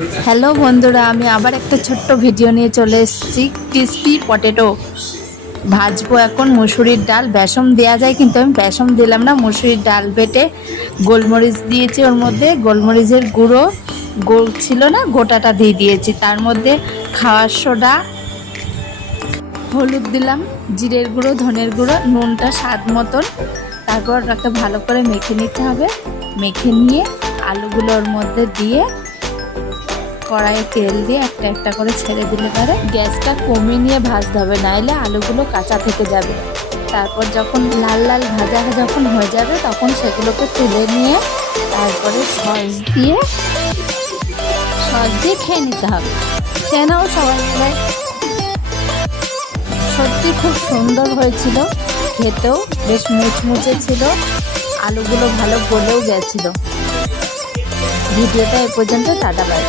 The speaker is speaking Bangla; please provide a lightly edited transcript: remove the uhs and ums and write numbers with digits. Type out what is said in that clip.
হ্যালো বন্ধুরা, আমি আবার একটা ছোট্ট ভিডিও নিয়ে চলে এসেছি। ক্রিসপি পটেটো ভাজবো এখন। মুসুরির ডাল বেসন দেওয়া যায়, কিন্তু আমি বেসন দিলাম না। মুসুরির ডাল বেটে গোলমরিচ দিয়েছি, ওর মধ্যে গোলমরিচের গুঁড়ো গোল ছিল না, গোটাটা দিয়ে দিয়েছি। তার মধ্যে খাওয়ার সোডা, হলুদ দিলাম, জিরের গুঁড়ো, ধনের গুঁড়ো, নুনটা স্বাদ মতন। তারপর একটা ভালো করে মেখে নিতে হবে। মেখে নিয়ে আলুগুলো ওর মধ্যে দিয়ে কড়াইয়ে তেল দিয়ে একটা একটা করে ছেড়ে দিলে পারে। গ্যাসটা কমিয়ে নিয়ে ভাজতে হবে, নাইলে আলুগুলো কাঁচা থেকে যাবে। তারপর যখন লাল লাল ভাজা যখন হয়ে যাবে, তখন সেগুলোকে তুলে নিয়ে তারপরে সস দিয়ে খেয়ে নিতে হবে। খেয়ে নাও সবাই মিলে। সত্যি খুব সুন্দর হয়েছিল, খেতেও বেশ মুচমুচে ছিল, আলুগুলো ভালো গলেও গেছিল। ভিডিওটা এ পর্যন্ত, টাটা বাই।